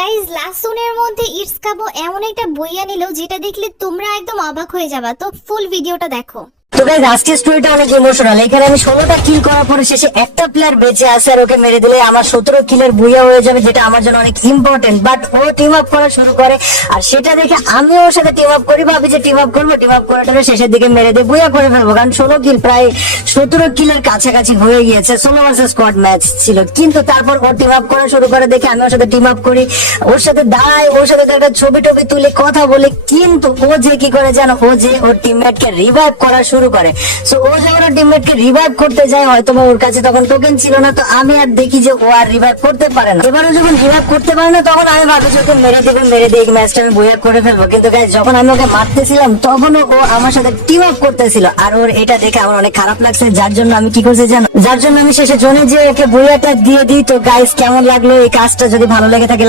Guys লাসুনের মধ্যে it's কাবো এমন একটা বইয়া নিল যেটা দেখলে তোমরা একদম অবাক হয়ে যাবা। তো ফুল ভিডিওটা দেখো। তো গাইস আজকের স্টোরিটা অনেক ইমোশনাল। এখানে আমি 16টা কিল করার পরে শেষে একটা প্লেয়ার বেঁচে আছে আর ওকে মেরে দিলে আমার 17 কিলের বুইয়া হয়ে যাবে, যেটা আমার জন্য অনেক ইম্পর্টেন্ট। বাট ও টিম আপ করা শুরু করে আর সেটা দেখে আমি ওর সাথে টিম আপ করি, ভাবি যে টিম আপ করবো, টিম আপ করাটা শেষের দিকে মেরে দিয়ে বুইয়া করে ফেলবো, কারণ 16 কিল প্রায় 17 কিলের কাছাকাছি হয়ে গিয়েছে। 16 ভার্সেস স্কোয়াড ম্যাচ ছিল, কিন্তু তারপর ও টিম আপ করা শুরু করে দেখে আমি ওর সাথে টিম আপ করি, ওর সাথে দাঁড়াই, ওর সাথে একটা ছবি টবি তুলে কথা বলে। কিন্তু ও যে কি করে জানো, ও যে ওর টিমমেটকে রিভাইভ করা শুরু করে। সো ও যখন ওর টিমমেটকে রিভাইভ করতে যায়, হয়তো ওর কাছে তখন টোকেন ছিল না, তো আমি আর দেখি যে ও আর রিভাইভ করতে পারে না। এবারে যখন রিভাইভ করতে পারে না, তখন আমি ভাবি যে ওকে মেরে দিয়ে এই ম্যাচটা আমি বইয়া করে ফেলবো। কিন্তু গাইস যখন আমি ওকে মারতেছিলাম তখনও ও আমার সাথে টিম আপ করতেছিল, আর ওর এটা দেখে আমার অনেক খারাপ লাগছে। যার জন্য আমি কি করছি জানো, যার জন্য আমি শেষে জোনে যে ওকে বইয়াটা দিয়ে দিই। তো গাইস কেমন লাগলো এই কাজটা? যদি ভালো লেগে থাকে